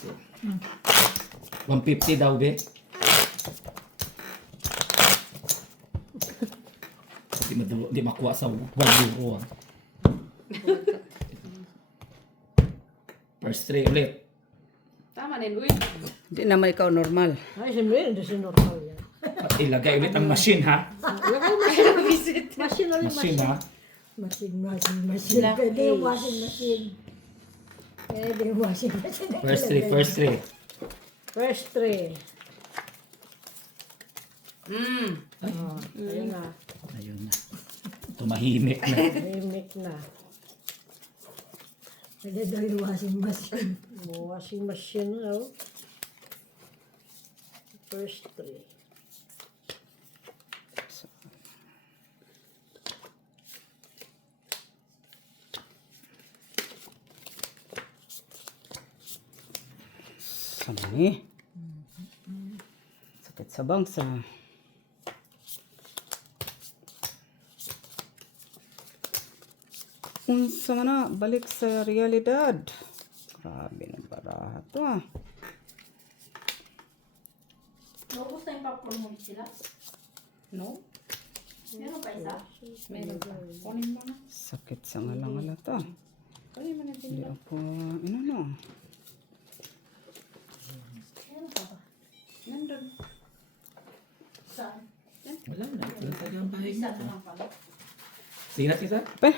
So, 150 daw, be. Di makuha sa 1 euro. Ah. First tray ulit. Tama din, uy. Hindi naman ikaw normal. Ay, siyempre, hindi siya normal yan. At ilagay ulit ang machine, ha? Lagay machine. Machine ulit, Machine, ha? Machine. Pwede yung washing machine. Pwede yung washing machine. First tray, first tray. First tray. Mm. Ayun na. Ayun na. Tumahimik na. Remake na. Pwede daw yung washing machine. Washing machine na, oh. First tray. Sani. Sakit sa bangsa. Unsa man na, balik sa realidad. Grabe ng baraha to ah. Naubos na yung popcorn mo sila? No? Meron pa isa? Meron pa. Kunin mo na. Sakit sa ngalang to. Kunin mo na din. Hindi ako, ano. Meron pa ba? Nandun. Saan? Yan. Wala na. Wala talagang bahay Isa na. na lang pala. Sige na, tita. Pa,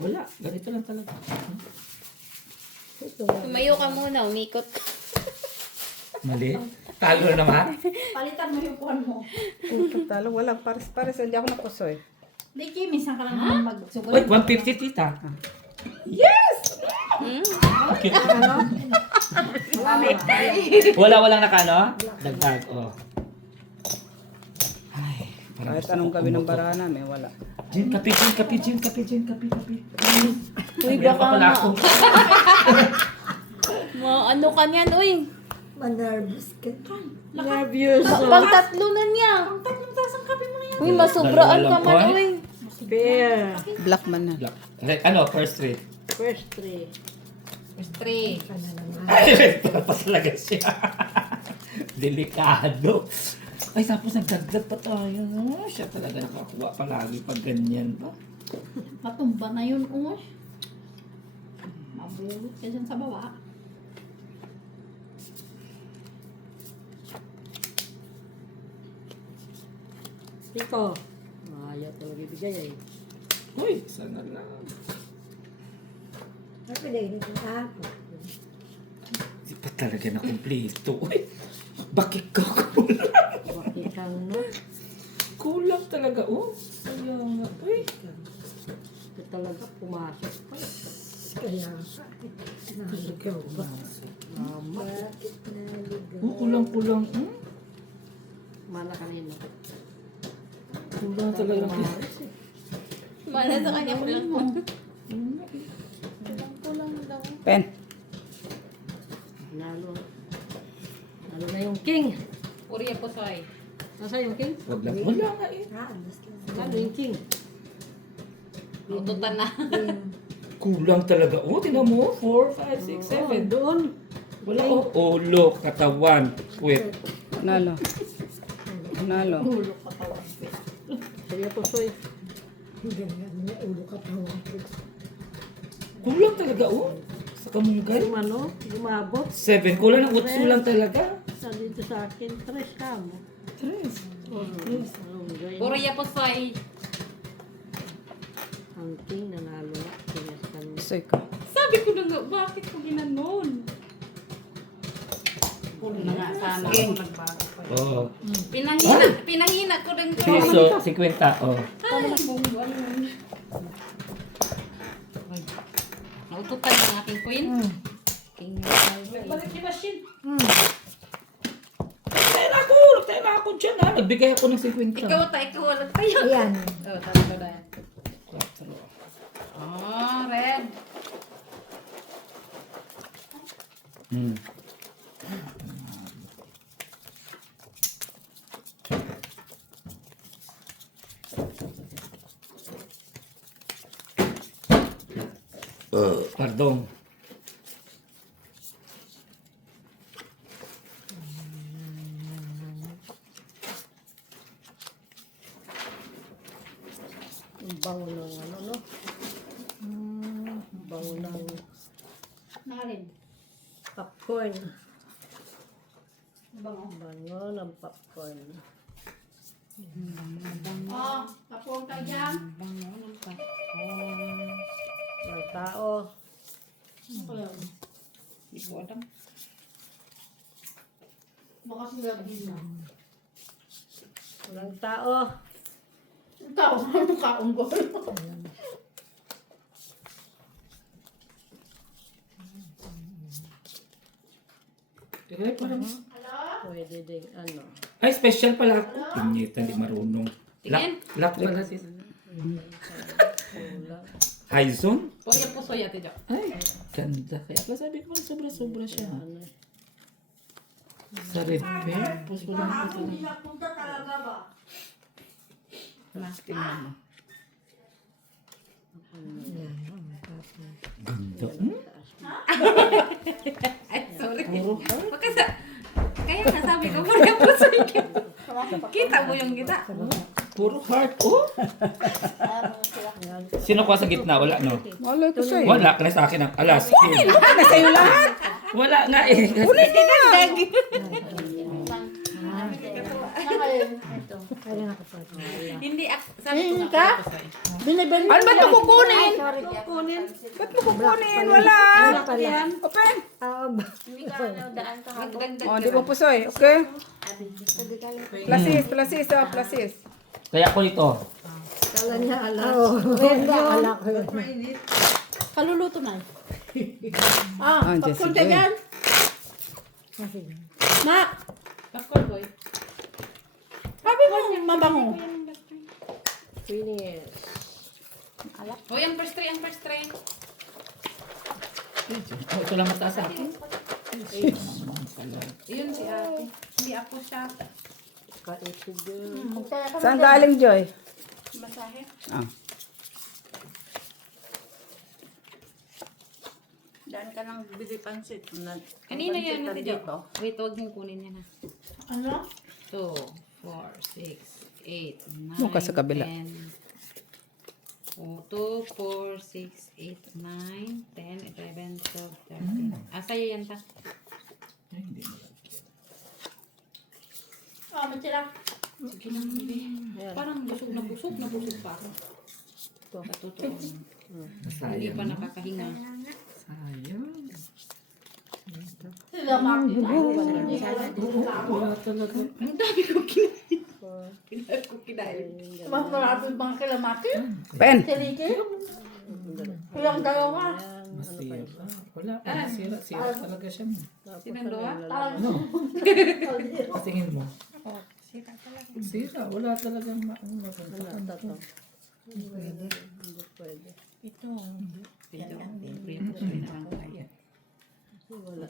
Wala. Ganito lang talaga. Tumayo ka muna, umikot. Mali. Talo naman. Palitan mo yung phone mo. talo, wala. Pares, hindi ako napusoy. Liki, minsan ka lang naman magsugal. Wait, 150, tita. Okay. Walang nakano? Dagdag, oh. Ay, parang Kahit gusto anong ko gawin ng kumutot. baraha namin, wala. Gin, kape. Uy, Meron pa baka pala ako. ano ka niyan, uy. Manervous ka. Nervous. Pang tatlo na niya. Tatlong tasang kape mo na yan. Uy, masubraan Dalawa ka lang man, po, uy. Bear. Black man na. Ano, first rate. First tray. Three. Sana naman. Ay, pa talaga siya. Delikado. Ay, tapos nagdagdag pa tayo. No? Siya talaga nakakuha palagi pag ganyan ba? Matumba na yun, uy. Mabulot ka dyan sa baba. Ito. Ayaw talaga ibigay eh. Uy, sana lang. Ay, pwede ito kahapon. Di pa talaga na kumpleto. Uy, bakit ko kulang? Bakit kang no? Kulang talaga, oh. Kaya nga, uy. Ito talaga pumasok pa. Kaya ka. Naligaw ba? Bakit naligaw? Oh, kulang-kulang. Mana kanino? Kulang talaga. Mana sa kanya ko lang. Kulang daw. Pen. Nalo. Nalo na yung king. Uriya po soy. Nasa yung king? Wag lang. Wala nga eh. Nalo yung king. Ututan na. Kulang talaga. Oh, tinan mo. 4, 5, 6, 7. Doon. Wala oh. Ulo, katawan, puwet. Nalo. Nalo. Hulok pa tawag. Sige po, soy. Ganyan niya, ulo ka tawag. Kulang talaga oh. Sa kamunggay. Yung ano, lumabot. 7. Kulang ng 8 lang talaga. Sa dito sa akin, 3 ka mo. 3. Uriya po soy. Ang king nanalo na. Pinastan mo. Soy ka. Sabi ko na nga, bakit ko ginanon? Kulang na nga sana ako nagbago pa. Oh. Pinahina ko rin ko. Piso, 50. Oh. Ay, kung ano yun. Naututan yung aking queen. King balik yung machine. Tayo na ako dyan ha. Nagbigay ako ng 50. Ikaw walang tayo. Ayan. Oh, tatlo na yan. Oh, red. Hmm. Pardon. Ang bango ng ano, no? Ang bango ng Nakalin. popcorn. Bango. Bango ng popcorn. Oh, papunta dyan. Ang tao. Ano yun? Hindi ko alam. Baka sila na. Walang tao. Tao, ano kaunggol? Teka, parang... Pwede din, ano. Ay, special pala ako. Pinyeta, di marunong. Tingin. Lock pala sis. Kulang. High zone? Pwede po soya, tiyo. Ay, ganda. Kaya pala sabi ko, sobra-sobra siya. Ano. Sa red pair, puso lang po Hindi napunta talaga ba? Tingnan mo. ganda. Hmm? Sorry. Makasa. Kaya nga sabi ko, pwede po soya. Kita mo yung kita. Puro heart. Oh! Sino ko sa gitna? Wala, no? Malay ko sa'yo. Wala. Kaya sa akin ang alas. Na sa'yo lahat. Wala nga eh. Kaya nakapagod. Hindi ako. Sabi ko nga. Binibili Ano ba't mo kukunin? Sorry. Ba't mo kukunin? Wala. Yan. Open. Hindi ka daan ka magdagdag. O, di mo pusoy. Okay? Plasis, plasis. Oh, plasis. Kaya ako nito. Kala niya alas. Oo. Hindi, alak. Kaluluto na. Ah, Papunta Jessie. dyan. Nak, Pakol, boy. sabi mo mabango. Finish. O, yung first tray, Oh, ito lang mataas sa akin. Yun si ate. Hindi ako siya. Kaisig yun. Saan galing, Joy? Masahe. Ah. Daan ka lang bili pansit. Kanina yan, ate Jo. Wait, huwag mong kunin yan ha. Ano? 2, 4, 6, 8, 9, Doon ka sa kabila. 10. 2, 4, 6, 8, 9, 10, 11, 12, 13. Sa'yo yan ta. Ay, hindi mo lang. Oh, matira. Sige lang, hindi. Parang busog na busog pa ako. Natutuon. Hindi Sayang. pa nakakahinga. Sayang. Sila Martin. Wala talaga. Ang dami kong kinain. Kinain ko kinain. Mas maraming mga kilamatin. Pen. Siliki. Kuyang dalawa. Masira. Wala. Masira. Sira talaga siya. Sinang doa? Ano? Patingin mo. Sira. Wala talagang mapuntahan. Hindi pwede. Ito. Siyempre, pusoy na lang kaya. Wala.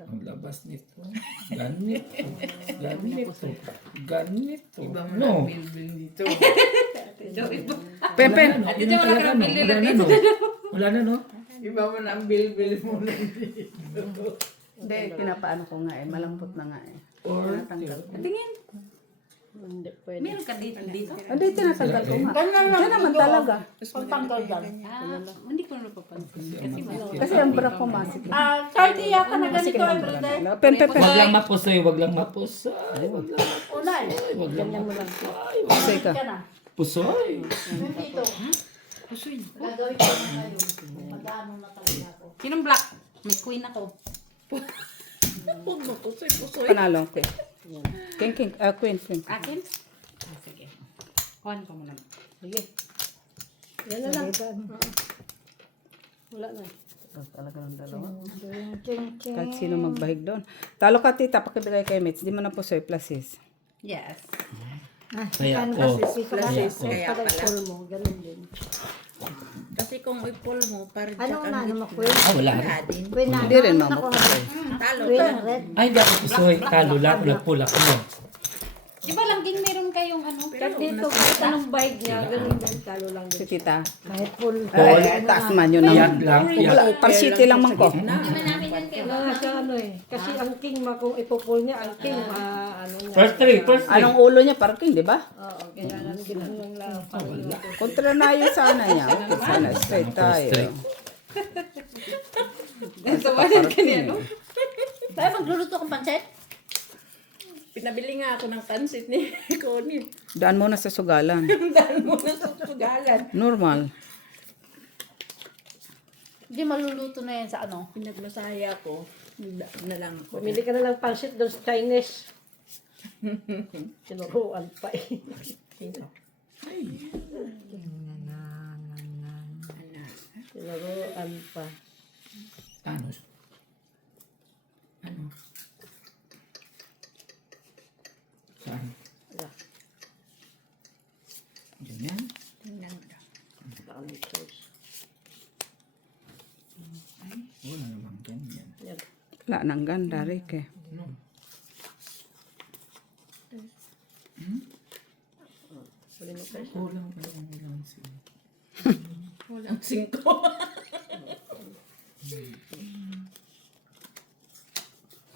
Ang labas nito. Ganito. Ganito. Ganito. No. Pen, pen. Wala, no? Ate Jo, wala ka ng bill Wala na, no? Wala na, no? Iba mo na ang bil-bil mo lang dito. Hindi, pinapaano ko nga eh. Malambot na nga eh. Or, Tingin. Hindi pwede. Meron ka dito. Hindi, tinatanggal ko nga. Ganyan lang. Diyan naman talaga. Pagtanggal dyan. Hindi ko na napapansin. Kasi malaki. Kasi ang bra ko masik. Kahit iyak ka na ganito everyday. Pen, pen, pen. wag lang mapusoy. Wag lang mapusoy. Wag lang Unay. mapusoy. Wag lang mapusoy. Pusoy ka. Ka na. Pusoy. Dito. Pusoy. Gagawin ko na ngayon. Mag-ano na talaga ako. Sinong black? May queen ako. Panalo, queen. King, king. Queen, queen. Akin? Sige. Kuhan ko muna. Sige. Yan na lang. Wala na. Talaga ng dalawa. Ching, ching. Kahit sino magbahig doon. Talo ka tita, pakibigay kay Mitch. Di mo na pusoy, plasis. Yes. Kaya ako. Kaya pala. Pag-pull mo, ganun din. Kasi kung i-pull mo, parang Ano tsaka na, ano mo, Queen? Ah, wala. din. Queen na. Hindi rin mamupusoy. Talo Queen ka. na red. Ay, hindi ako pusoy. Talo lang. Nagpula ko. Di ba langging meron kayong ano? Kahit dito, kahit anong bike niya, ganun din. Talo lang Si din. tita. Kahit full. Ay, taas man yun Iyat naman. lang. Iyat. Pang city lang man ko. Hindi man namin yan kayo. na nga siya ano eh. Kasi ang king kung ipupul niya, ang king ano niya. First three. Anong ulo niya? Parking, di ba? Oo, kaya lang ginanong lang. Kontranayo sana niya. Okay, sana straight tayo. Tawanan ka niya, no? Tayo magluluto kong pansit? Pinabili nga ako ng pansit ni Connie. Daan muna sa sugalan. Dahil mo na sa sugalan. Normal. Hindi maluluto na yan sa ano. Pinagmasaya ko. Na lang ako. Bumili ka na lang pansit doon sa Chinese. Sinuruan pa eh. Sinuruan pa. Ano? Ano? Saan? Wala. Ganyan? Dami sauce. Wala naman ganyan. Yan. Wala nang ganda, Rick eh. Ano? Huli mo pa isa. Kulang siya. Walang 5.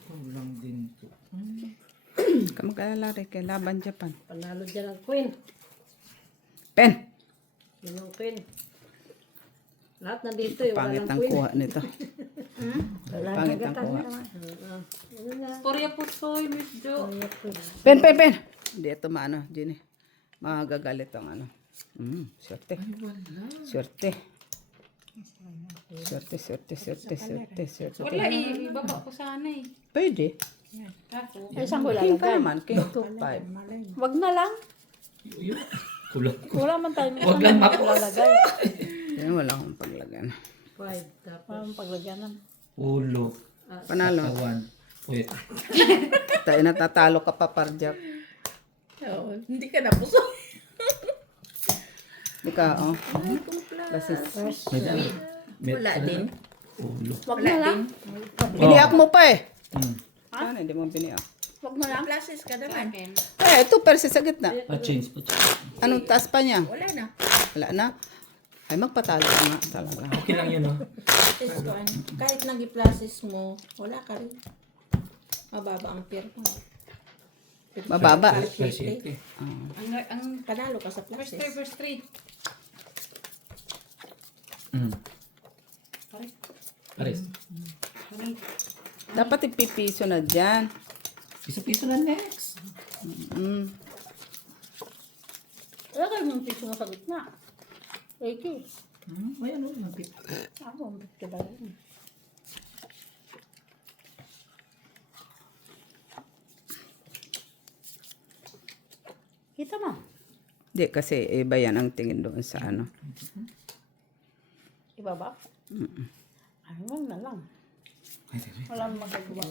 Kulang din to. Kamag-alala, Rick eh. Laban Japan. Panalo dyan ang queen. Pen! Yun ang queen. Lahat nandito eh. Wala Pangit ng ang queen. kuha nito. Wala Pangit nang ang gatan kuha. naman. Ano na. Storya po soy, Miss Jo. Pen, pen, pen! Hindi, ito maano, Jenny. Magagalit ang ano. Swerte. Swerte. Swerte. Wala eh, ibaba ko sana eh. Pwede. Kaso, Ay, saan ko King ka lalagay? naman. King 2-5. Wag na lang. Kulang. Wala man tayo. Wag lang mako. Lalagay. Yan, wala akong paglagyan. 5. Tapos. Walang paglagyanan. Ulo. Panalo. Katawan. Wait. Tayo natatalo ka pa, Parjak. Oo, hindi ka napuso. Ikaw, oh. Basis. Wala din. Ulo. Wag na lang. Biniak mo pa eh. Hmm. Ano, hindi mo biniak. Wag na lang. Classes ka naman. Eh, ito, persi sa gitna. Pa-change. Anong taas pa niya? Wala na. Wala na. Ay, magpatalo ka nga talaga. Okay lang yun, oh. Classes ko, kahit nag-classes mo, wala ka rin. Mababa ang pair mo. Mababa. Plus 8 eh. ang Panalo ka sa first classes. 3. Pares. Dapat ipipiso na dyan. Piso-piso na next. Lagay mo yung piso mo sa gitna. 80. May ano. Napit. Ako, ang piso ba yun? Kita mo. Hindi, kasi iba yan ang tingin doon sa ano. Ibaba. Ano na lang. Ay, teka. Wala magagawa.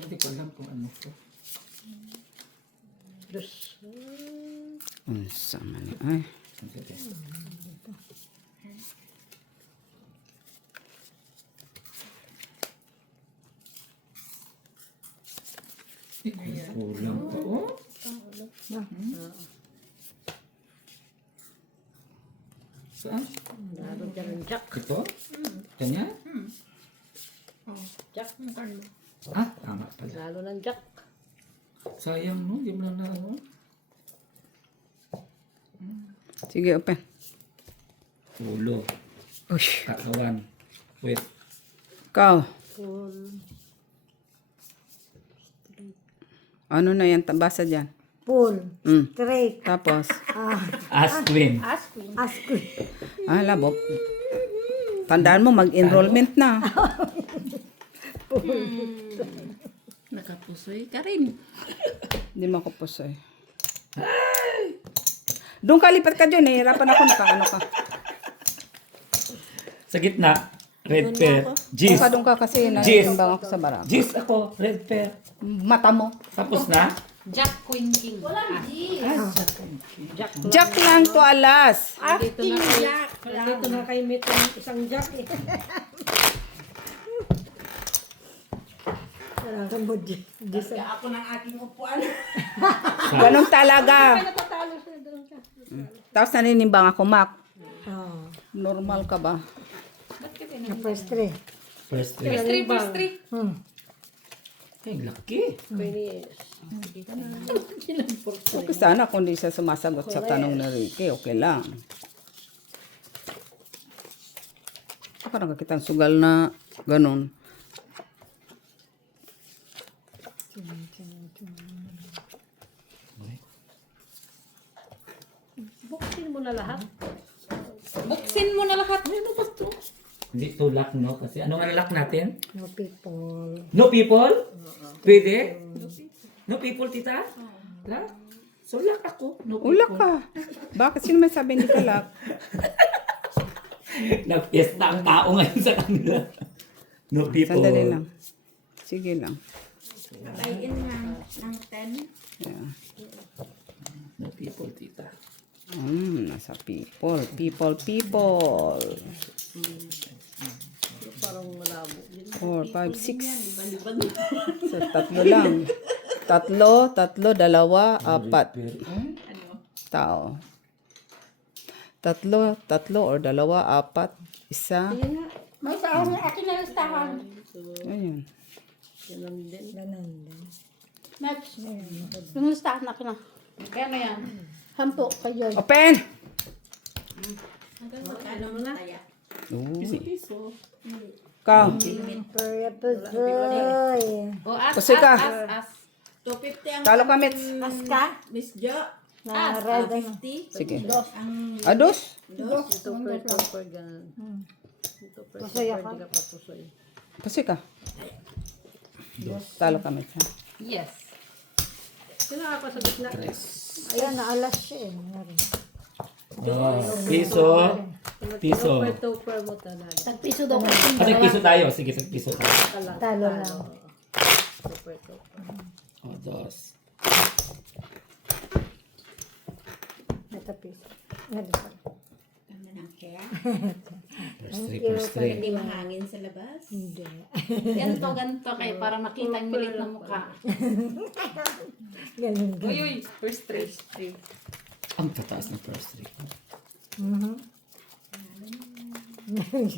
Hindi ko alam kung ano to. Dos. Unsa man ni. Ay. Kulang pa, oh. Saan? Lalo dyan ang jack. Ito? Kanya? Jack. Ah, tama pala. Lalo ng jack. Sayang, no? Di mo lang na, ano? Sige, open. Ulo. Ush. Katawan. Wait. Ikaw. Full. Ano na yan? Basa dyan. Full. Straight. Tapos. As queen. Ask queen. Ask queen. Ah, labok. Tandaan mo, mag-enrollment na. Nakapusoy ka rin. Hindi mo ako pusoy. Doon ka, lipat ka dyan. Nahihirapan ako. Nakaano ka. Sa gitna. Red pair. Doon Gis. ka, doon ka kasi naiimbang ako sa barang. Gis ako. Red pair. Mata mo. Tapos na? Jack, Queen, King. Walang G. Jack lang to alas. Acting jack. Dito na kay Mito ng isang jack eh. Kailangan mo Ako ng aking upuan. Ganun talaga. natatalo siya doon ka. Tapos naninimbang ako, Mac. Ah. Normal ka ba? First three. First First 3. Ay, laki. Okay sana kung di siya sumasagot sa tanong ni Ricky, okay lang. Baka nakakitang sugal na ganun. Buksin mo na lahat. Buksin mo na lahat. Ano ba ito? Hindi to lock, no? Kasi ano ang lock natin? No people. No people? Pwede? No people, tita? Lock? So, lock ako. No people. Ulak ka. Bakit sino may sabi hindi ka lock? Nag-fiesta ang tao ngayon sa kanila. No people. Sandali lang. Sige lang. Tayin ng 10. Yeah. No people, tita. Nasa people. People. 4, 5, 6. So, tatlo lang. Tatlo, dalawa, apat. Tao. Tatlo or dalawa, apat, isa. May tao na akin na listahan. Ayun. Ganon din. Next. Yung listahan akin na. Kaya yan. Hampo kayo. Open! Ano mo na? Piso-piso. Ikaw. Purple. O, as. Kasi ka. 250 ang Talo kami. Aska, Miss Jo. Na red. 50. Sige. Ang Ados? Masaya ka. Kasi ka. Talo kami. Ha? Yes. Ayan, naalas siya eh. Meron. Piso. Piso. Tagpiso daw. Piso tayo. Sige, piso tayo. Talo lang. O, dos. Natapis. ano ng hair? First three. Hindi mahangin sa labas. Hindi. Ganto kayo para makita yung milit na mukha. Ganun. Uy, first three. Ang tataas ng first three.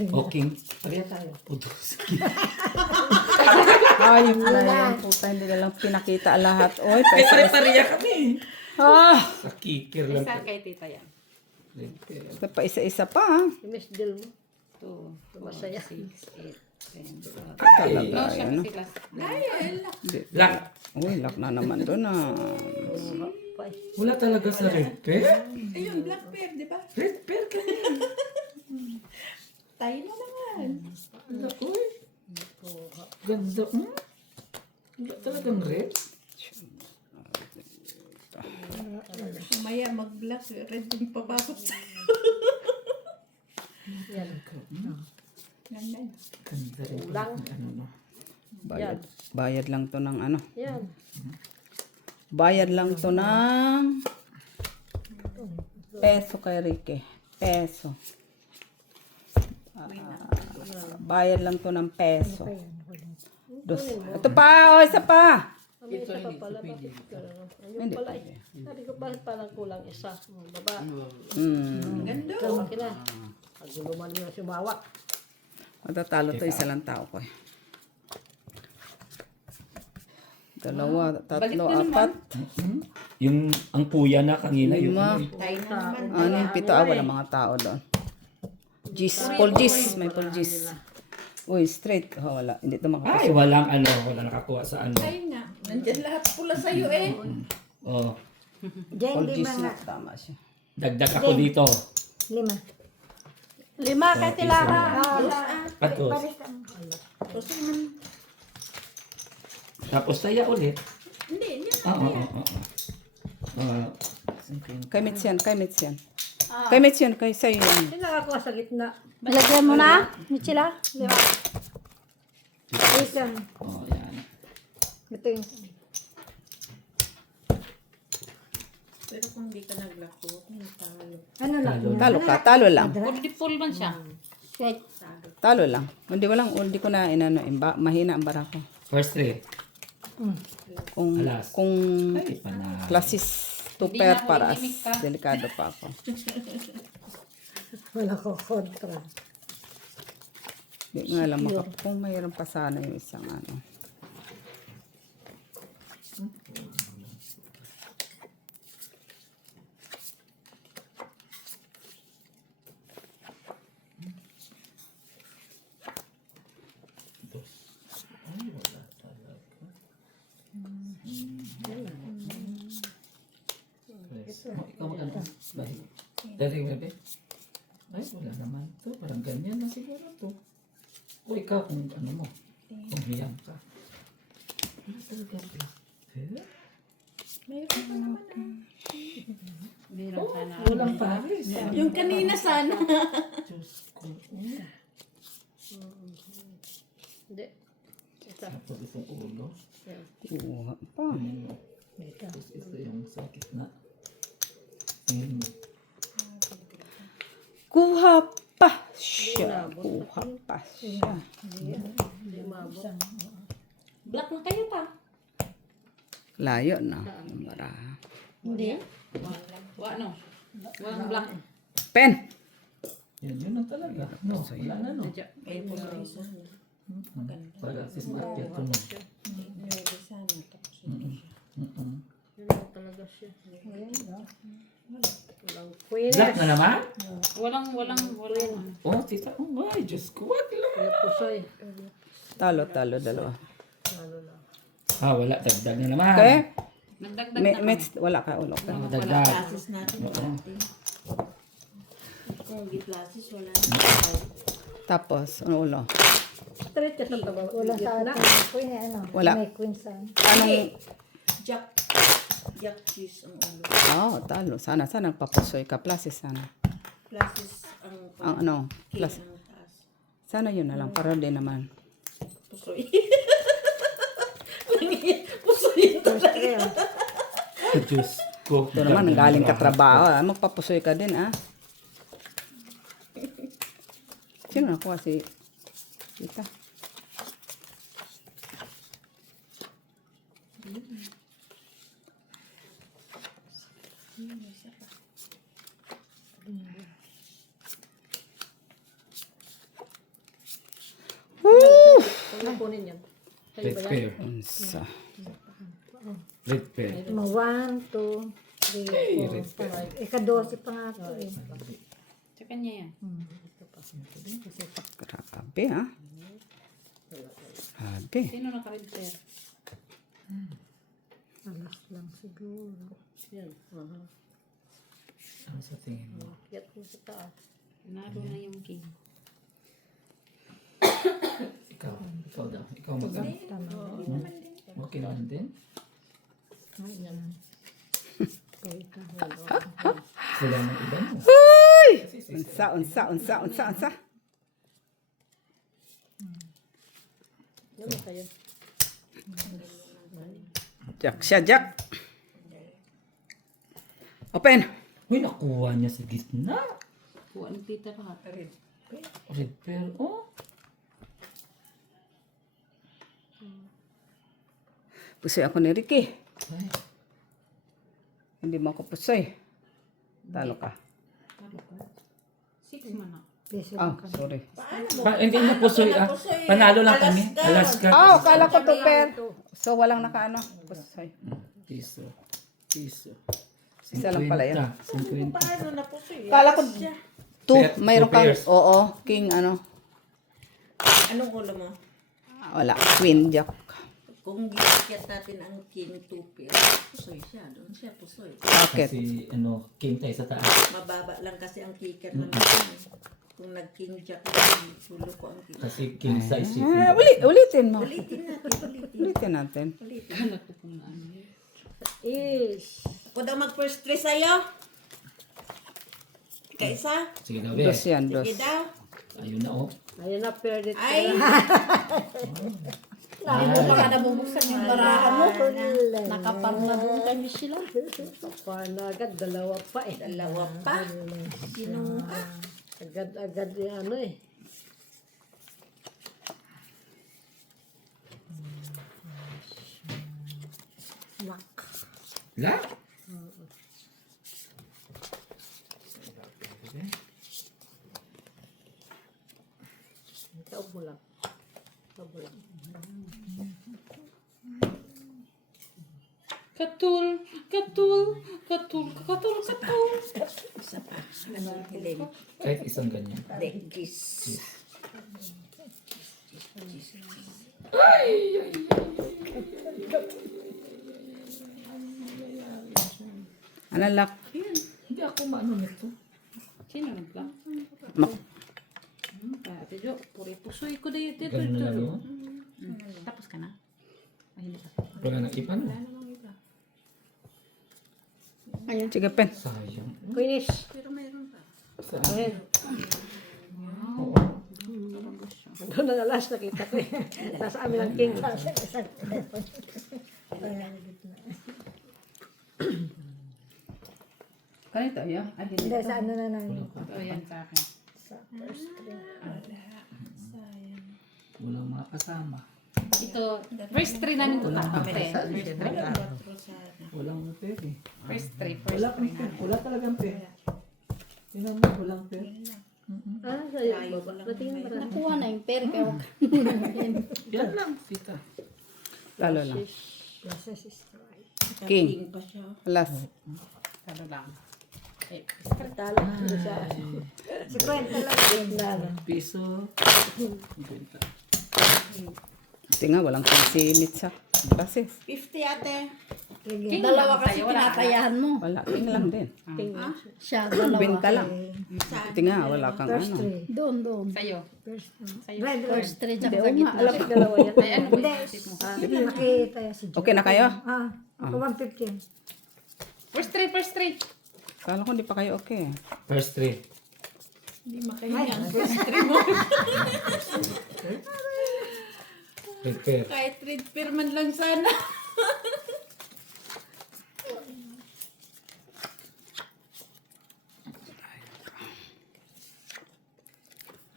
Okay. Pariya tayo. O, dos. Ay, na yan. Puta, hindi na lang pinakita lahat. Oy, May paisa. pare-pareya kami. Ah! Sa kikir lang. Isa kay tita yan. Pa isa-isa pa. Ha? 2, 4, 6, 8, 10, 12. Talaga. No, siya Ano? sila. Lock. Uy, lock na naman doon ah. Wala talaga sa red pair. Ayun, black bear, di ba? Red pair ka niya. Tayo na naman. Uy. Ganda. Wala talagang red. Mamaya mag-black, red yung pababot sa Ganda rin. Ano. Bayad lang to ng ano. Bayad lang to ng peso kay Ricky. Peso. Bayad lang to ng peso. Dos. Ito pa, o isa pa. Hindi pwede. Sabi ko, bakit parang kulang isa? Baba. ganda. Laki na. Pag lumali na si Bawa. Matatalo to, isa lang tao ko eh. Dalawa, tatlo, apat. Yung ang kuya na kanina. Yung Lima. Tayo na naman. Ano yung pito? Wala mga tao doon. Gis. Paul Gis. May Paul Gis. Uy, straight. Oh, wala. Hindi ito makapasok. Ay, walang ano. Wala nakakuha sa ano. Ayun nga. Nandyan lahat pula sa'yo eh. Oh. Diyan, Paul Gis 5 nga. na. Tama siya. Dagdag ako dito. 5. 5 kay Tilara. Patos. Tapos saya ulit. Hindi, hindi. Kay Mitz yan. Kay Mitz yan. Kay Mitz yan. Kay sa'yo yan. Sino ako sa gitna? Lagyan mo na, Michila. 5. Isang. Oh, yan. Ito yung Pero kung hindi ka naglako, talo. ano lang. Talo ka. Talo lang. Already full man siya. Talo lang. Hindi ko na inano. Mahina ang bara ko. First three. Kung Alas. Ay, panalo. classes to Hindi pair na ako para as ilimik ka. delikado pa ako. Wala ko kontra. Hindi nga lang kung mayroon pa sana yung isang ano. Balik. Dali, bebe. Ay, wala naman to. Parang ganyan na siguro to. O ikaw kung ano mo. Kung hiyang ka. Ano talaga black pearl? Meron sana. Walang pares. Yung kanina sana. Diyos ko. Hindi. Tapos isang ulo. Kuha pa. Tapos ito yung sa gitna. Ayun. Kuha pa siya. Kuha pa siya. Black na kayo pa. Layo na. Mara. Hindi. Wano? Walang black. Pen! Yun na talaga. No, wala na no. Kayo po sa isa. Para sis market to no. Pwede sana. Tapos Black na naman? Walang. Oh, tita. Oh, ay, Diyos ko. What lang? Talo, dalawa. Ah, wala. Dagdag na naman. Okay? Nagdagdag na May, wala ka ulo. Oh, dagdag. classes natin. Kung classes, wala na. Tapos, ano ulo? Wala sa atin. Queen, ano? Wala. May queen sa Anong, Jack. Jack cheese ang ulo. talo. Sana nagpapusoy ka. Plus, sana. Classes ang Ang ano, king plus. ang taas. Sana yun na lang. Para din naman. Pusoy. Pusoy talaga. Diyos ko. Ito naman, galing ka trabaho. Magpapusoy ka din, ah. Sino nakuha si Tita? Red pear. Unsa. Red pear. 1, 2, 3, 4, 5. Ika-12 pa nga ito eh. Sa kanya yan. Grabe, ah. Grabe. Sino naka-red pair? Alas lang siguro. Ano sa tingin mo? Naro na yung king. Ikaw daw. Ikaw mag-ano? Okay naman din? Sila ng iba mo. Unsa. Jack siya, Jack. Open. Uy, nakuha niya sa gitna. Kuha ni tita pa. Red pear. Oh. Pusoy ako ni Ricky. Ay. Hindi mo ako pusoy. Talo ka. 6 man na. Peso Oh, sorry. Hindi na pusoy. Panalo lang kami. Alaska. Oh, kala ko to pair. So, walang nakaano. Pusoy. Piso. Isa lang pala yan. 50. Paano na pusoy? Kala ko two. Pair, Mayroon two kang, pairs. oo, king ano. Anong ulo mo? Wala, queen, jack. Kung gikikat natin ang king 2 pair, pusoy siya. Doon siya pusoy. Bakit? Kasi king tayo sa taas. Mababa lang kasi ang kikat ng king. Kung nag-king jack lang, ulo ko ang king. Kasi king sa isipin. Ulitin mo. Ulitin natin. Ulitin natin. Ano ko kung ano. is. Ako daw mag-first try sa'yo. Ika-isa. Sige daw, Dos be. yan, dos. Sige daw. Ayun na, oh. Ayun na, pair dito. Ay! Hindi mo baka nabubuksan yung barahan mo. Nakapar Nakapar na doon kay Michelle. na agad, dalawa pa eh. Dalawa pa. Sinuha. Agad-agad yung ano eh. La? Ikaw mo lang. Ikaw mo lang. Katul. Isa pa. Anong hiling? Kahit isang ganyan. Degis. Ano lak? Hindi ako maano nito. Sino nagla? Mak Ate Jo, puri pusoy ko dito. Ganun na lang yun. Tapos ka na? Ay, hindi pa. Wala nang iba no. sige, pen. Sayang. Finish. Sayang. Doon na last nakita ko eh. Nasa amin ang king class. Kanito, yun? Ay, hindi. Hindi, sa ano na lang. Ito, yan sa akin. Sa first string. Walang mga kasama. Ito, first three namin ito. Ate. Walang pera eh. First three Wala kang pera. Wala talagang pera. Tingnan mo, walang pera. Ah, sa'yo. Natingin mo na. Nakuha na yung pera kaya wag Yan lang, tita. Talo lang. Process is right. King. Last. Talo lang. Talo. Hindi siya. Si Kwenta lang. Talo. Piso. 50. Ito nga, walang consimit sa basis. 50 ate. King Dalawa lang kasi tayo, wala. tinatayahan mo. Wala, king lang din. siya. Win Dalawa. ka lang. Ito nga, wala kang First ano. three. Doon. Sa'yo. Ano? Red, red. First three, tsaka Hindi, sa oo nga, gitna. alam ko dalawa yan. Ay, ano ba Hindi. yung isip mo? Hindi nakita si Joe. Okay na kayo? Ah, ako 150. First three. Kala ko hindi pa kayo okay. First three. Hindi makahinga. Red pair. Kahit red pair man lang sana.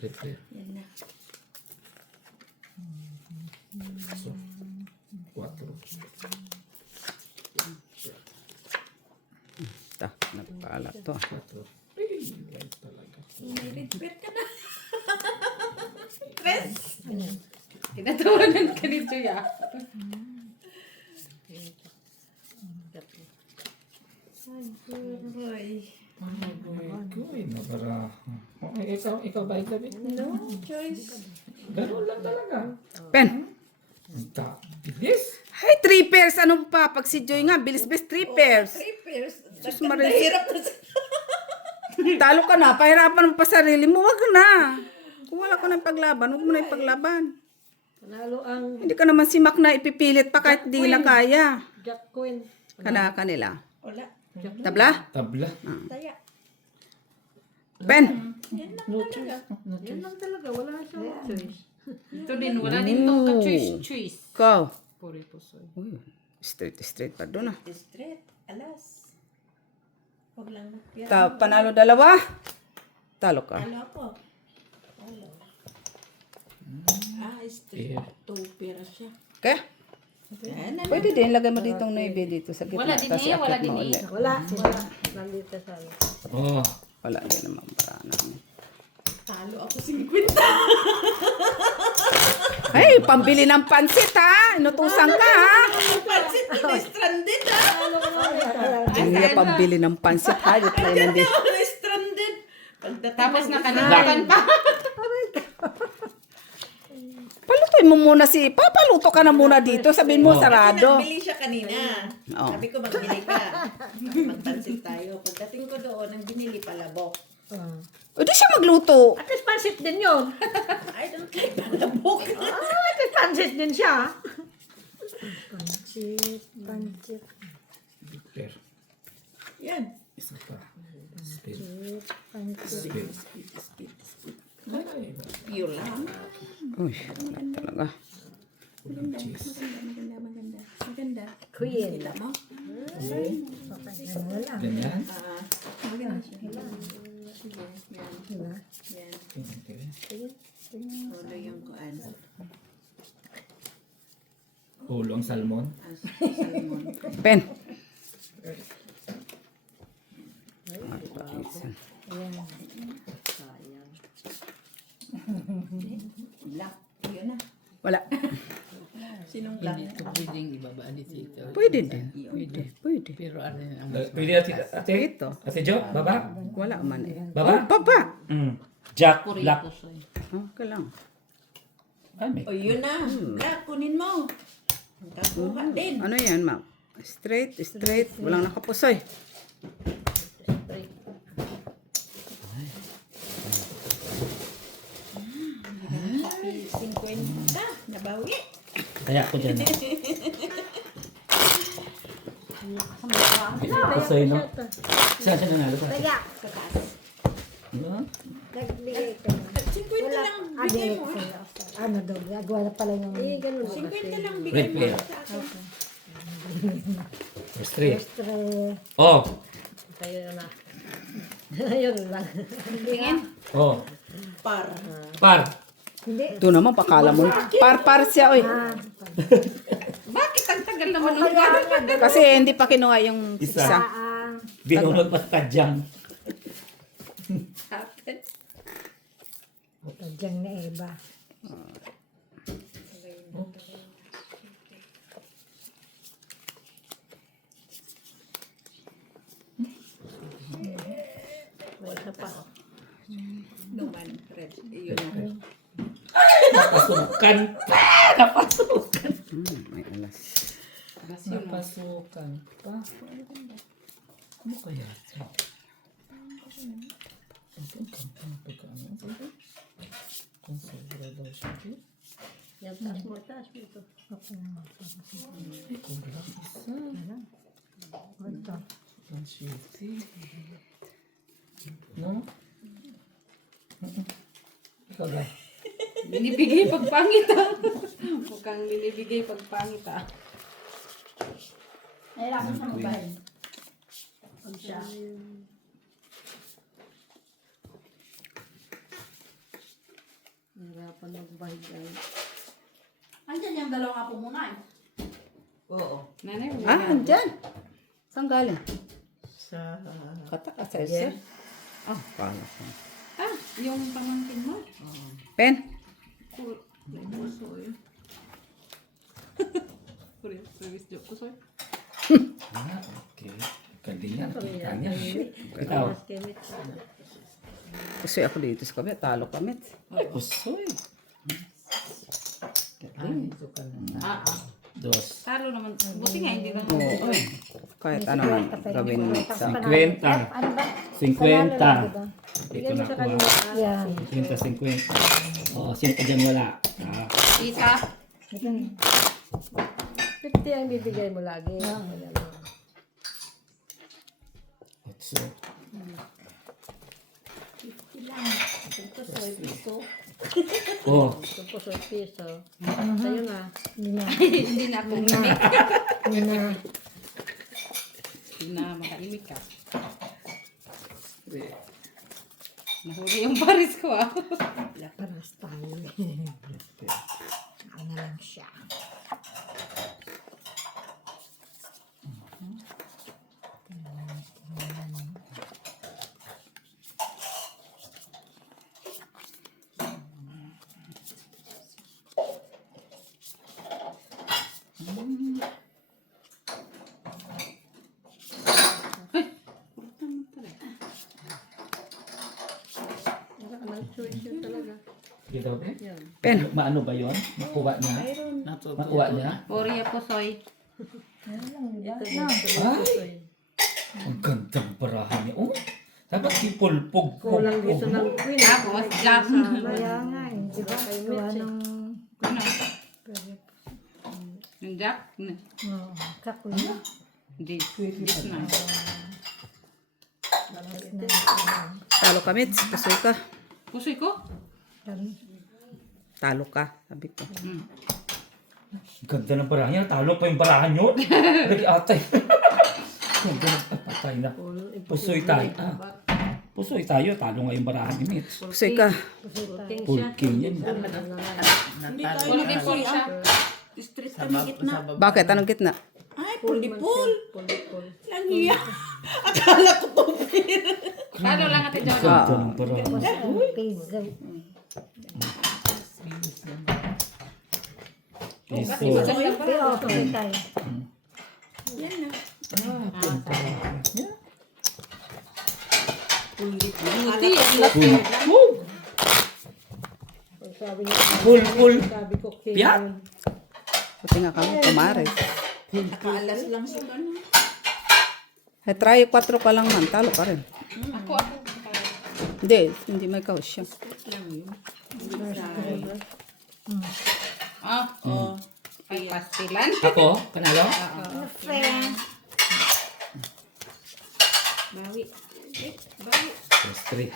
Red pair. So, 4. Ta, nagpala to. 4. Ay, right talaga. May red pair ka na. Tres. Kinatawanan ka ni Juya. Ay. Ay, nabara. Okay, ikaw ba David? No choice. Ganun lang talaga. Pen. Bilis. Hey, 3 pairs. Ano pa? Pag si Joy nga, bilis-bilis 3 pairs. 3 pairs. Sus, Maris. Hirap na Talo ka na. Pahirapan mo pa sarili mo. Wag na. Kung wala ko na ipaglaban, huwag mo na ipaglaban. Panalo ang Hindi ka naman si Mac na ipipilit pa kahit di na kaya. Jack Queen. Kanila. Wala. Tabla? Tabla. Taya. Pen. Yan lang talaga. Wala siyang choice. Ito din, wala din tong ka-choice. Go. Puri pusoy. Uy, straight pa doon ah. Straight. Alas. Huwag lang magpira. Panalo dalawa. Talo ka. Ano ako? Hello. Straight. Pair. 2 pera siya. Okay? Yan. Pwede din. Lagay mo ditong 9 dito sa gitna. Wala din Tapos eh, wala akit din mo eh. ulit. Wala. Nandito sa ano. Oh. Wala din naman para namin. Talo ako 50. Ay, pambili ng pansit ha. Inutusan ka ha. Pansit ko na stranded ha. Hindi na pambili ng pansit ha. Dito tayo nandito. Ako na stranded. Tapos nakalimutan pa. Palutuin mo muna papaluto ka na muna dito. Sabihin mo sarado. Nagbili siya kanina. Oo. Sabi ko magbili ka. Magpansit tayo. Pagdating ko doon, ang binili palabok. O di siya magluto. At least pansit din yun. I don't like palabok. At least pansit din siya. Pansit. Pair. Yan. Isa pa. Speed. Pansit. Speed. Ay, Pure lang. Uy, wala talaga. walang cheese. Maganda. Queen. Kita mo? Wala. Ganyan. Maganda siya. Diba? Okay. Ulo yung kuan. Ulo ang salmon. Salmon. Pen. Black. Yun na. Wala. Sinong black? Pwedeng ibaba dito. Pwede din. Pwede. Pero ano yun ang Pwede ate? Ito. Ate Jo, baba? Wala man eh. Baba? Oh, baba. Jack, Puri black. pusoy. Okay lang. Ay, may. O yun na. Black, kunin mo. Tapuha din. Ano yan, ma'am? Straight. Walang nakapusoy. Bawi. Kaya ko dyan. Pusoy, no? Saan siya nanalo ka? Kaya, Ano? nagbigay ka na. 50 lang bigay mo. Ano daw, gagawa na pala yung... Eh, ganun. 50 lang bigay Red mo player. sa akin. First three. Extra. Oh! Tayo na. Ayun lang. Oh! Par. Par! Hindi. Ito naman, pakala mo. Par siya, oy. Bakit ang tagal naman ng gano'n? Kasi hindi pa kinuha yung Isa. isa. Binunod pa sa tadyang. Tadyang na Eva. Wala pa. Naman, red. Yun na. Napasukan pa! Napasukan! May alas. Napasukan pa. Ano kaya ito? Ito ang kampang pagkaano. Kung sobra daw siya ito. Yan, taas mo ito. Ay, kulang isa. Ito. Ang sweetie. No? Ikaw ba? Binibigay pagpangit ah. Mukhang binibigay pagpangit ah. Nahirapan siya magbayad. Pag siya. Nahirapan magbahid ay. Andyan yung dalawang apo mo na eh. Nanay, Andyan. Saan galing? Sa... Katak sa isa. Ah, paano ko. yung pamangkin mo. Pen. Service joke ko, sorry. Ah, okay. Ganda niya. Nakita niya. Ikaw. Kasi ako dito sa kami, talo kami. Ay, pusoy. Dos. Talo naman. Buti nga, hindi lang. Oo. Kahit ano man gawin mo sa 50. Ano ba? 50. Ito na ako. Yan. 50. Oh, sino ka dyan wala? Ah, Isa. 50 ang bibigay mo lagi. otso. Oh, Tapos ang piso. Sa'yo na. Hindi na ako imik. Yun na. Hindi na makaimik ka. Nahuli yung paris ko ah. Paras tayo. Ano na lang siya. dito ba? Pen. Maano ba yun? Makuha niya? Makuha niya? Korea po, soy. Ay! Ang gandang barahan niya. Oh! Dapat ipulpog. Kulang dito ng Tapos, jam. Kaya nga eh. Di ba? Gawa ng... Ano? Yung jack? Kakuya. Hindi. This na. Talo kami, pusoy ka. Pusoy ko? Talo ka, sabi ko. Ang ganda ng barahan niya. Talo pa yung barahan niyo. Lagi atay. Ang ganda ng patay na. Pusoy tayo. Pusoy tayo. Talo nga yung barahan ni Mitch. Pusoy ka. Full king yan. Ano din po siya? Street kami gitna. Bakit? Anong gitna? Ay, pulipul. Lang iya. Akala ko to. Talo lang ate Ang Jojo. ganda ng barahan. Pizza. Piso. Pero okay tayo. Yan na. Buti yan. Laki. Sabi niya, Full. sabi ko, Piat. Buti nga kami, kumares. Nakaalas lang siya gano'n. Hey, try 4 pa lang man, talo ka rin. Ako. Hindi may ikaw siya. Ah, oh. Ay, pastilan. Ako? Kanalo? Ano, friend? Bawi. Bawi. Plus 3.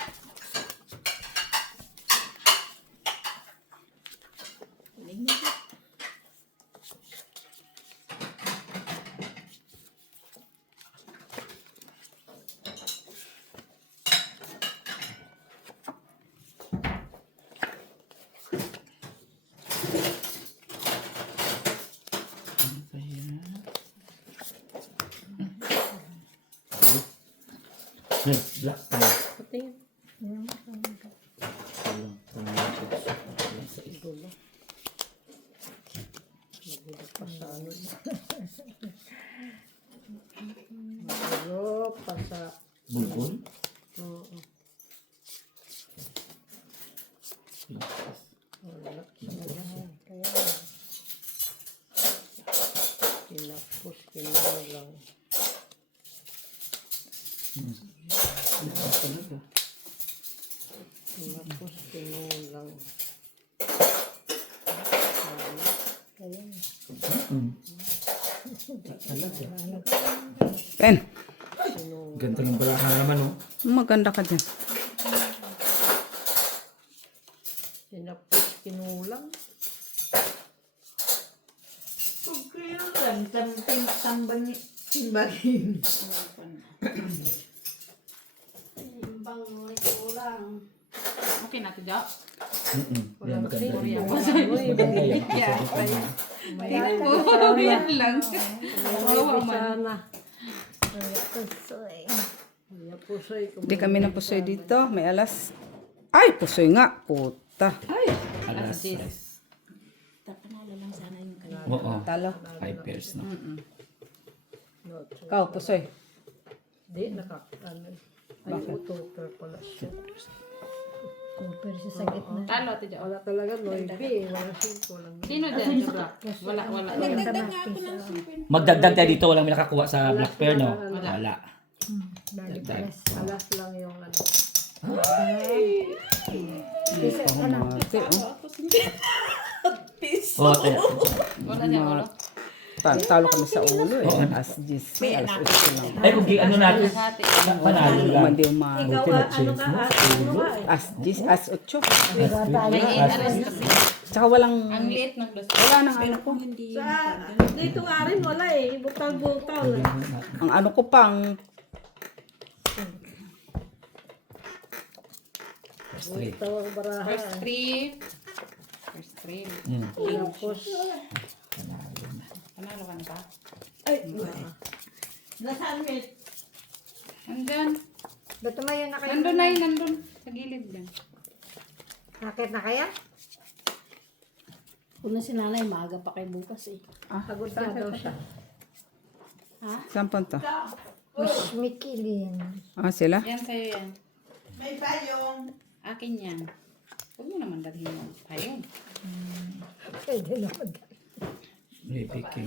Black tayo. Pero, pasa. Bulbul? Kinapos, kinulang. Kinapos, kinulang. Pen, Ganda ng balahan naman, oh. maganda ka dyan. Kinapos, kinulang. Timbangin. Timbang mo kulang. Okay na, Tidya. Yan, maganda. Tingnan mo, yan lang. Sana. Pusoy. Hindi kami ng pusoy dito. May alas. Ay, pusoy nga. Puta. Alas. Panalo lang sana yung kanina. Oo. Talo. 5 pairs na. Kau, pusoy. Di, ano. Ay, utoper pala siya. Cooper sa sagit na. Talo, Tidya. Wala talaga, noibi. Wala 5, walang Sino dyan? Wala, wala. Nagdagdag nga ako ng Magdagdag tayo dito. Walang may nakakuha sa black pair, no? Wala. Dagdag. alas lang yung ano. Pamate, oh. Oo, tayo. Wala niya, wala. Talo kami sa ulo eh. Alas 10. May alas 8 lang. Ay, kung ano natin, Hati. panalo lang. Hindi umano. Buti na change mo. Ulo. As 10, as 8. May alas kasi. Tsaka walang, Ang liit ng dos. wala nang ano ko. Dito nga rin, wala eh. Butang-butang. Ang ano ko pang, Plus 3. Tawag baraha. First three. First three. Tapos, Panalo ka na ba? Nasaan mo? Nandun. Ba't tumayo na kayo? Nandun na yun, nandun. Sa gilid lang. Nakit na kaya? Kung na si nanay, maaga pa kayo bukas eh. pagod na daw siya. saan punta? Wish me killing. Ah, sila? Yan sa'yo yan. May payong. Akin yan. Huwag mo naman dalhin yung payong. Pwede na mag... May picking.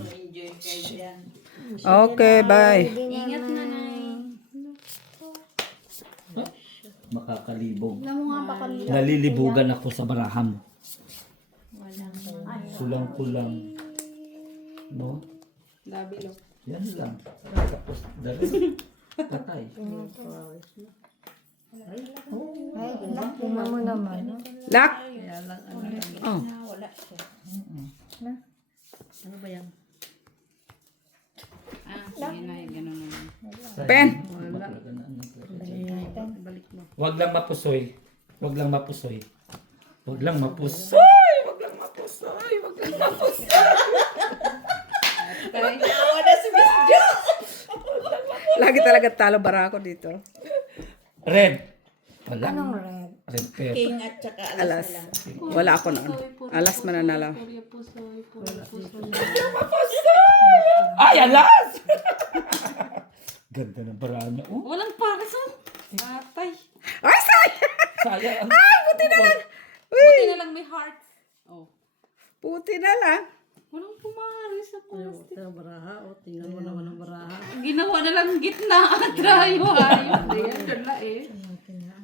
Okay, bye. Ingat na, Nay. Makakalibog. Alam mo nga pa kanina. Nalilibugan ako sa barahan. Kulang-kulang. No? Labilo. Yan lang. Tapos, dali. Patay. Ay, tingnan mo naman. Lak! Oh. Ano ba yan? Ah, sige na, ganun naman. Pen! Wag lang mapusoy. Wag lang mapusoy. Wag lang mapusoy. Wag lang mapusoy. Wag lang mapusoy. Lagi talaga talo bara ako dito. Red. Wala. Anong red? Red pair. King at saka Alas. Wala ako noon. Alas mananalo. Ay, alas! Ganda ng barana. Oh, Walang pares, oh. Atay. Ay, say! sayang. Ay, buti na lang. Buti na lang may heart. Oh. Buti na lang. Walang pumares sa plastic. Ito, baraha. O, tingnan mo naman ang baraha. Ginawa na lang gitna at rayo. Ayun. Ayan, dala eh.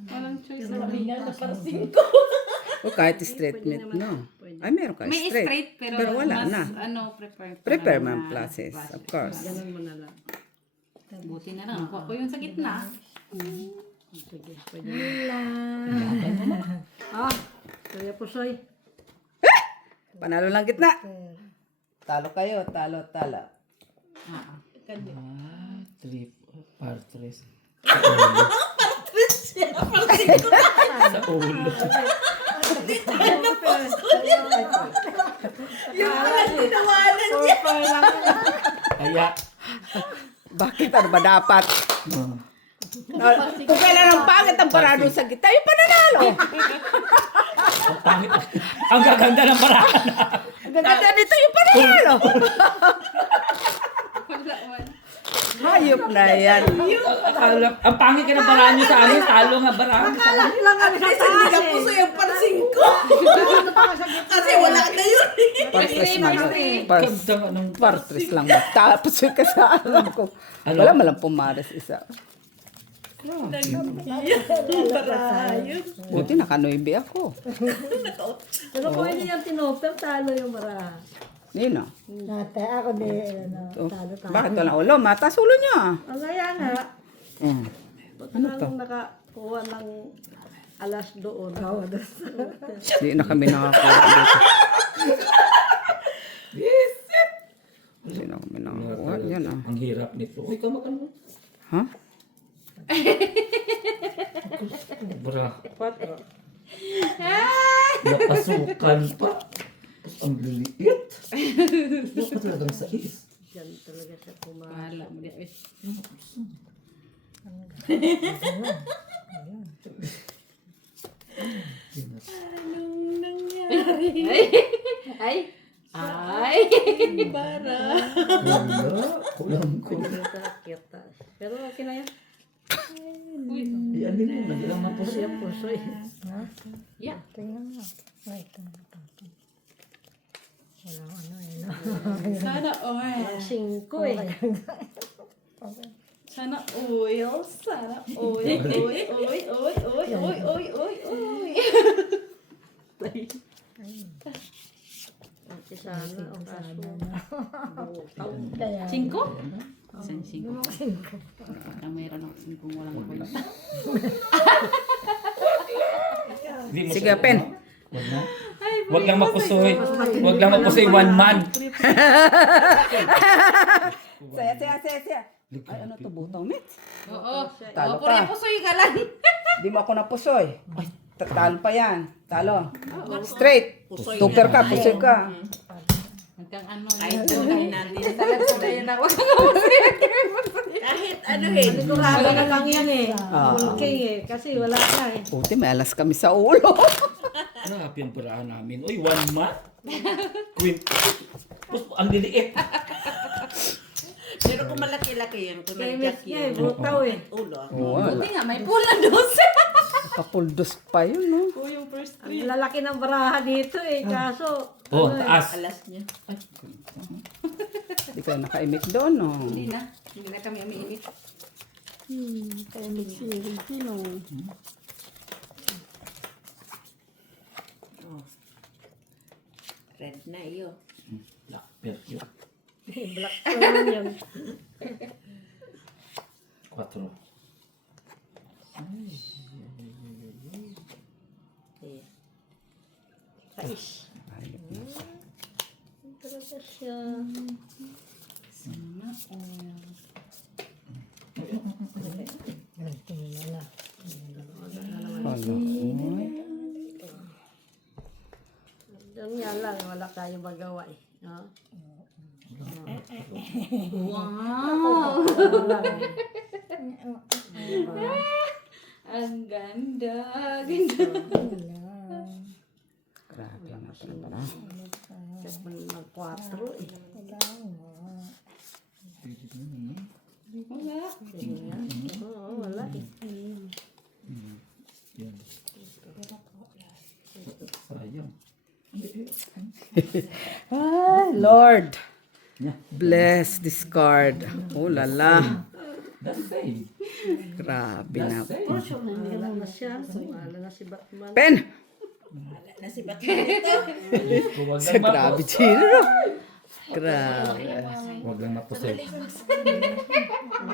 Walang choice. O kahit straight meat, no? Pwede Ay, meron ka May straight. straight, pero, Pero wala mas, na. prefer ko Prepare na man na classes, base. of course. Ganun mo na lang. Buti na lang. Ako yung sa gitna. Sige, pwede na. Ah, Kuya Pusoy. Panalo lang gitna. Talo kayo, talo. Ah. 3, partres. Sa ulo. Kaya, Bakit? Ano ba dapat? Kung kailan ang pangit ang parado sa gitna, yung pananalo. ang pangit. Ang gaganda ng paraan. Ang gaganda nito yung pananalo. Hayop na yan. Ang pangit ka ng paraan nyo sa amin. Talo nga paraan sa amin. Lang kami sa taas eh. Puso yung parsing ko. Kasi wala na yun. Partres man. Ganda nga ng Partres lang. Tapos yung kasama ko. Ano? Wala man lang pumares isa. Buti nakanoybe ako. Pero kung hindi yung tinopel, talo yung mara. Nino? Nate, ako di, Oh, talo tayo. bakit walang ulo? Matas ulo niya. Ang kaya nga, Mm. Ano to? Nakakuha ng alas doon. oo, Hindi na kami nakakuha dito. Hindi na kami nakakuha. Yan ah. Ang hirap nito. Uy, kamakal mo. Ha? Bra. 4. Napasukan pa. Ang liliit. Yung ka talagang sa is. Diyan talaga siya kumain. Bahala mo di. Ay! Wala. Kulang. Kita. Pero okay na yan. Yan din mo. Naglang na po siya. Pusoy. Yeah. tingnan mo. Ay, ito. Walang ano eh, no? Sana oil. 5 eh. Sana oil. Sana oil. Oy. At sana o kaso. Kaya, 5? Isang 5. Mayroon ako 5 walang points. Di mo Sige, siya- pen. Wag na. Wag lang mapusoy. Wag lang mapusoy one man. Saya. Ay, ano to butong mit? Oo. Talo Oo, pa. pusoy ka lang. Di mo ako napusoy. Ay, talo pa yan. Talo. Straight. Tuker ka, pusoy ka. Hanggang ano. Ay, doon natin. Talaga ko na yun ako. Kahit ano eh. Sigurado na lang yan eh. Ah. Okay eh. Kasi wala na eh. Buti may alas kami sa ulo. Grabe ang paraan namin. Uy, one man. Queen. Ang liliit. Pero kung malaki-laki yan, kung Kaya nag-jack niya eh. yan, Butaw eh. ulo. Wala. Buti nga, may pula dos. Kapuldos pa yun, no? Ang lalaki ng baraha dito eh. Kaso, Oh, ano eh, taas. Alas niya. Hindi kayo nakaimik doon, no? Hindi na kami umiinit. kaya migsirigi no. Red na iyo. Black belt yun. Black naman yun. 4. Sais. Talaga siya. Sana oil. Hala. Uy. Diyan nga lang, wala tayo magawa eh. No? Wow! Ang ganda. Grabe na pala. Kasi ng 4 eh. Wala. Oo, wala eh. Yan. Sayang. Ah, Lord. Yeah. Bless this card. Oh, lala. That's same. Grabe na. That's same. Wala na siya. Wala na si Batman. Pen! Nasibat na ito. Huwag Sa lang grabe, mapusay. Chino. Grabe. Huwag lang mapusay.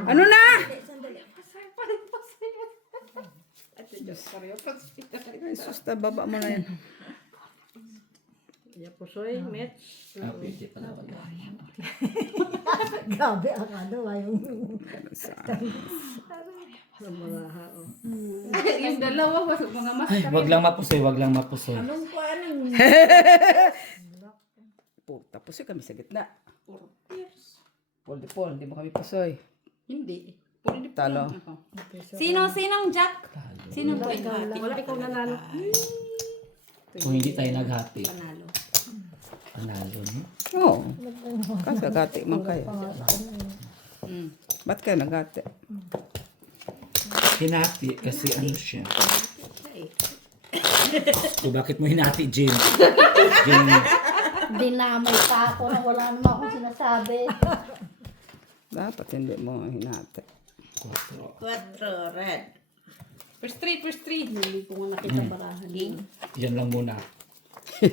Ano na? Ay, susta, baba mo na yan. Yapusoy, met. Ah, pwede pala wala. Grabe ang ano, yung Sa mga hao. Yung dalawa, mga mas. Ay, huwag lang mapusay, huwag lang mapusay. Anong ko, anong? Tapos kami sa gitna. Pol, di ba kami pasoy? Hindi. Puro di Talo. Sinong Jack? Sinong po Wala ikaw nanalo. Kung hindi tayo naghati. Panalo. Panalo, no? Oo. Kasi gati man kayo. Mm. Ba't kayo nagati? Hinati kasi ano siya. So, bakit mo hinati, Jim? Jim, Dinamay pa ako na wala naman akong sinasabi. Dapat hindi mo hinati. 4 red. First three. Hindi ko nga nakita barahan. yan lang muna.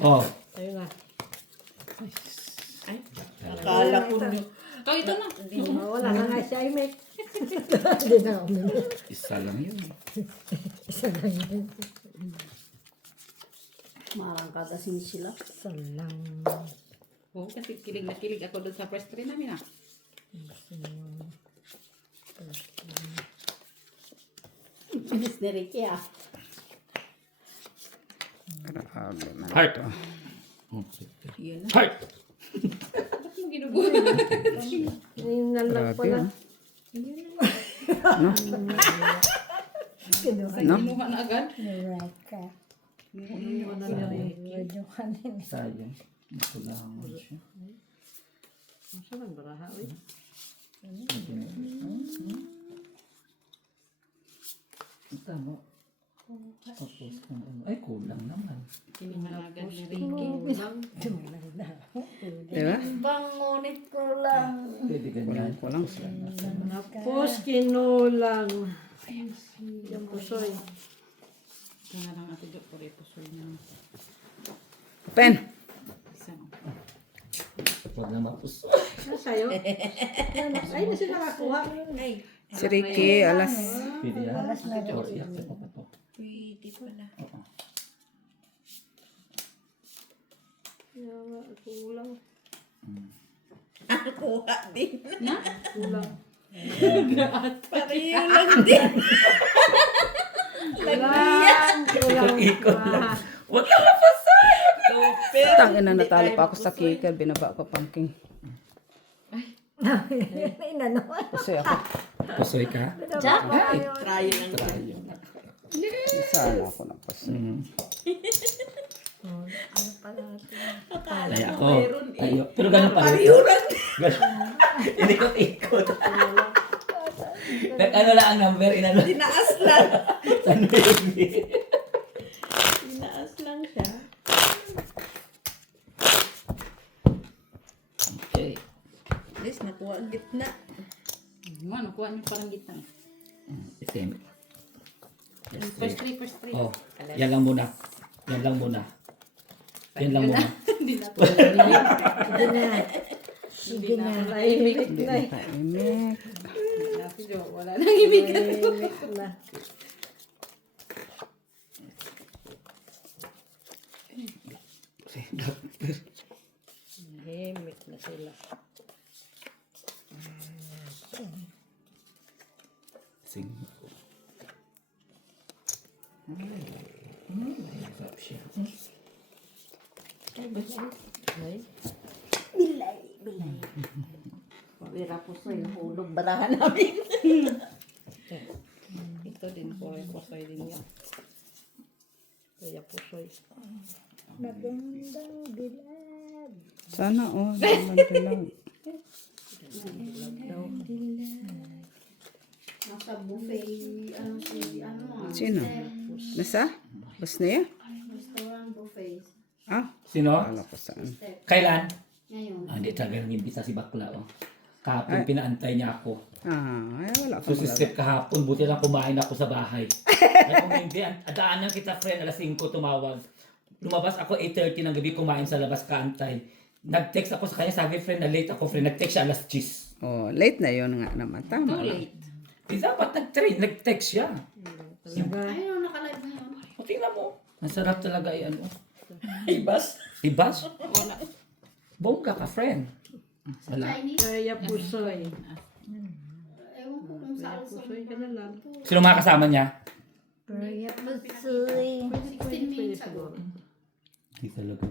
Oh, Ayun na. Akala ko nyo. Oh, ito na. Wala na nga siya, met. Hindi na ako minit. isa lang yun. Isa lang yun. Marang kagasin sila. Isa lang. Oh, kasi kilig na kilig ako doon sa first three namin ah. Bilis ni Ricky ah. Grabe man. Heart. Heart. Ba't mo ginugulo? Yung nalang Grabe pala. ah. No? Kinuha na agad. Reka. Medyo kanin. Sayang. Nakulangan siya. Masa lang baraha, uy. Tama. Tapos kung ano. Ay, kulang naman. Kinuha na agad ni Ricky. Diba? Bangunit ko lang. Pwede ganyan. Ko lang. Tapos kinulang. Yung pusoy. Ito na lang ate Dok. Puri po soy na. Pen. Isa no. Huwag lang mapusay. Ano sa'yo? Ay, na sila nakakuha. Ay, Si Ricky, alas. Pwede yan. Or iakit mo pa to. pwede pala. Oo. Kulang. Kuha din. Kulang. Pareho lang din. Ikot-ikot lang. Huwag lang mapusay! Tangin na natalo pa ako sa kicker. Binaba ko pangking. Inano. Kasi ako. Pusoy ka? Jack? Try lang. Try yun. Sana ako napasa. Kaya ako. Tayo. Pero ganun pa rin. Ganun. Inikot-ikot. Pero ano lang ang number? Inano? Tinaas lang. Ano yun? Tinaas lang siya. Okay. At least nakuha ang gitna. Mo, nakuha niyo parang gitna. Itim. First three. Oh, yan lang muna. Yan lang muna. Yan lang muna. Hindi na. Sige na. Sige na. Tahimik Hindi na. na kaimik. Ate Jo, wala nang ibig. Tahimik na. Tahimik na sila. Sing. Hirap siya. Pabira po sa hulog barahan namin. Ito din po, posoy din yan. Kaya pusoy. Magandang bilad. Sana naman lang. Nasa buffet, ano Sino? Nasa? Bus na yan? restaurant buffet. Ah, Sino? ano ko saan? Kailan? Ngayon. Ah, hindi talaga nang imbita si Bakla. Oh. Kahapon pinaantay niya ako. Ah, ay wala So akong si malala. Steph kahapon, buti lang kumain ako sa bahay. Ay, kung hindi, adaanan kita friend, alas 5 tumawag. Lumabas ako 8:30 ng gabi, kumain sa labas kaantay. Nag-text ako sa kanya, sabi friend na late ako, friend. Nag-text siya alas 10. Oh, late na yun nga naman. Tama Too lang. late. Di dapat nag-text siya. Ayun, nakalive na yun. O tingnan mo. Ang sarap talaga ay ano. Ibas. Ibas? Wala. Bongga ka, friend. Wala. Chinese. Kaya pusoy. Ewan ko kung saan sa Sino mga kasama niya? Kaya pusoy. 16 minutes ago. Di talaga.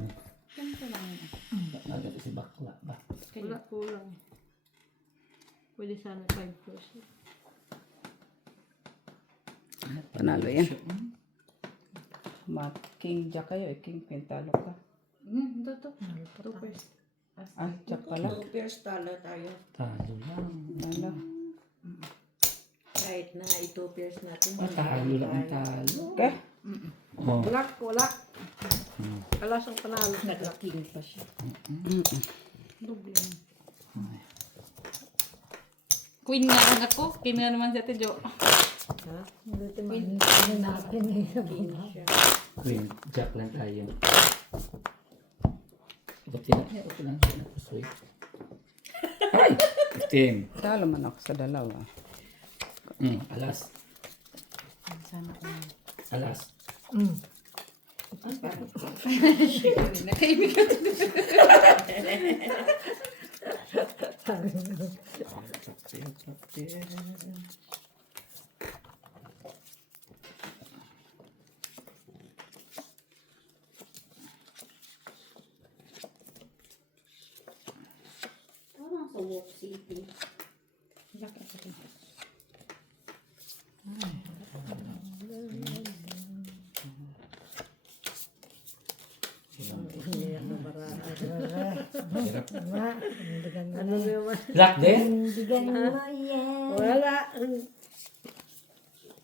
Nagati si bakla ba? Wala kulang. Pwede sana 5%. Panalo yan. King Jack kayo, King Pintalo ka. Ito. 2%. Ah, Jack pala. Pairs talo tayo. Talo lang. Ano? Kahit na ito pairs natin. Talo lang ang talo. Okay. Oh. Wala. Alas ang panalo. Nag-king pa siya. Queen nga lang ako. Queen nga naman si Ate Jo. Buti man natin Queen, Jack lang tayo. Okay lang siya. Sweet. Ay! 15. Talo man ako sa dalawa. Alas. Sana ko. Alas. Nakaibigan. Parang sa Walk City. Ano naman? Lock din? Wala.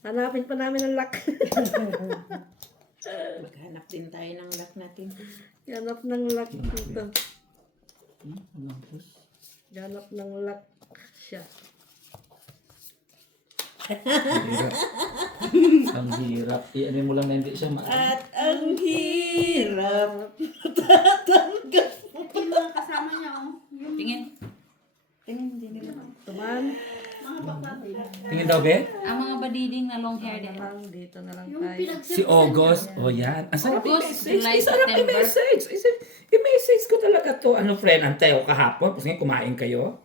Hanapin pa namin ang lock. Maghanap din tayo ng luck natin. Hanap ng lock dito. Hanap ng lock siya. Hirap. Ang hirap. I-ano mo lang na hindi siya At ang hirap. Yung mga kasama niya, oh. Yung Tingin. Tuman. mga kapatid. Tingin daw, be? Ang mga badiding na long hair din. Lang dito na lang Yung tayo. Si August. O yan. Ang sarap August, i-message. July, Ang sarap September. i-message. I-message ko talaga to. Ano, friend? Antay ako kahapon. Kasi nga kumain kayo.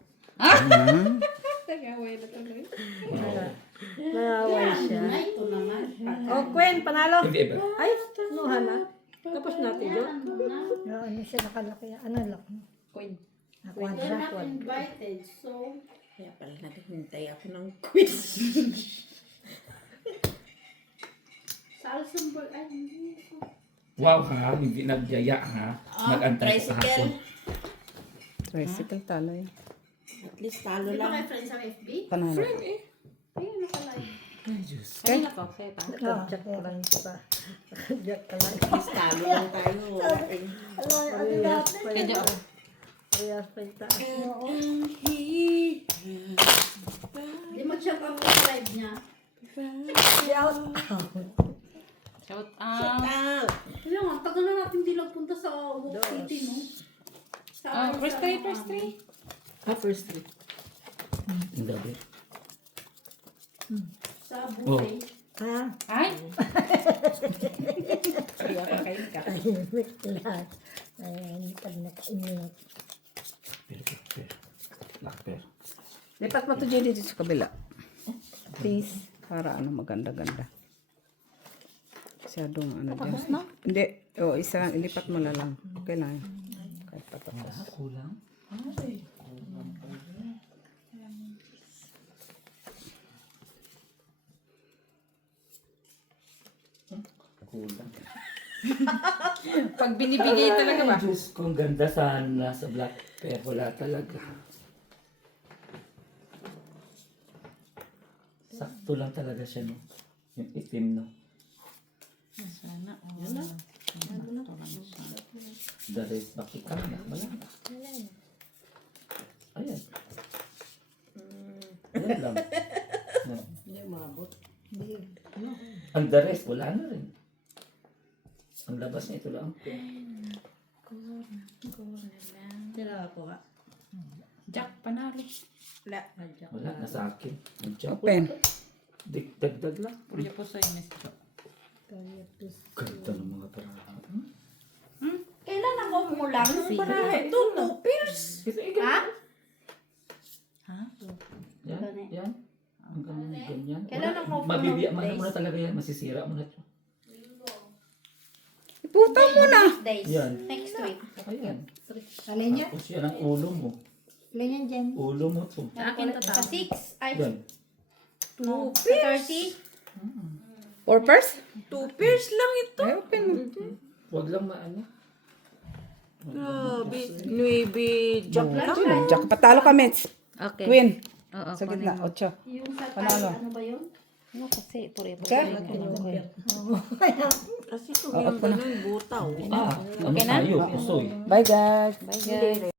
Nawaway siya. Ay, ito naman. Oh, Gwen, panalo. Hindi ba? Ay, nuha na. Tapos natin yun. Ano na? Ano siya nakalaki? Ano lock? Queen. They're not invited, so... Kaya pala naghintay ako ng quiz. Sa Alsenburg, ay, hindi. Wow ha. Hindi nagyaya ha. Nag-antay ko kahapon. Tricycle talo eh. At least talo Di ba lang. kayo friends sa FB? Panalo. Ayun, nakalive. Ay, Diyos. Kanina ko. Sa'yo ta. Nakadyak ka lang pa. Nakadyak ka lang. At least talo lang tayo. Wala eh. Parehas pa Kaya yung Jo. parehas pa yung taas. Ang hirap. Di mag-shout out sa live niya. Shout Shout out. Ah, Kaya nga, tagal na natin di nagpunta sa Walk City, no? Sa Oh, first three. First three. Ang gabi. Sa buffet. Ha? Ay! Tahimik lahat. Ayan, pag nakainit. Lakper. Lipat mo to dito sa kabila. Please. Para ano maganda-ganda. Masyadong ano dyan. Tapos na? Hindi. O, isa lang. Ilipat mo na lang. Okay lang. Kahit patapos. Kulang? Ay. Kulang. Pag binibigay talaga ba? Ay, Diyos ko, ang ganda sana sa black pero wala talaga. Sakto lang talaga siya, no? Yung itim, no? Sana. The rest, bakit ka na? Wala na. Ayan. Ayan lang. hindi umabot. Ang the rest, wala na rin. Ang labas niya ito lang. Tira ako ka. Jack, panalo. Wala. Wala, nasa akin. Ang jack. Open. Dagdag lang. Pwede po sa'yo, Miss Jo. Ganda ng mga parang. Kailan ako mo lang? Ito, 2 pairs. Ha? Yan, yan. Hanggang ganyan. Kailan ang mo Mabibigyan mo na talaga yan. Masisira mo na ito. Iputa mo na. Next days. Yan. Next week. Ayan. Alin yan? Tapos yan ang ulo mo. Alin yan dyan? Ulo mo to. Sa akin to Sa 6. Ay, Yan. no. Sa 30. 4 pairs? 2 pairs lang ito. Ay, open mo. Huwag lang maano. Grabe. Nuebe Jack lang. Jack, patalo ka, Mets. Okay. Queen. Oo, Sa gitna, 8. Yung sa Panalo. ano ba yun? Ano kasi, pure-pure. Okay. Kasi kung yung ganun, butaw. Ano tayo? Pusoy. Bye, guys. Bye, guys.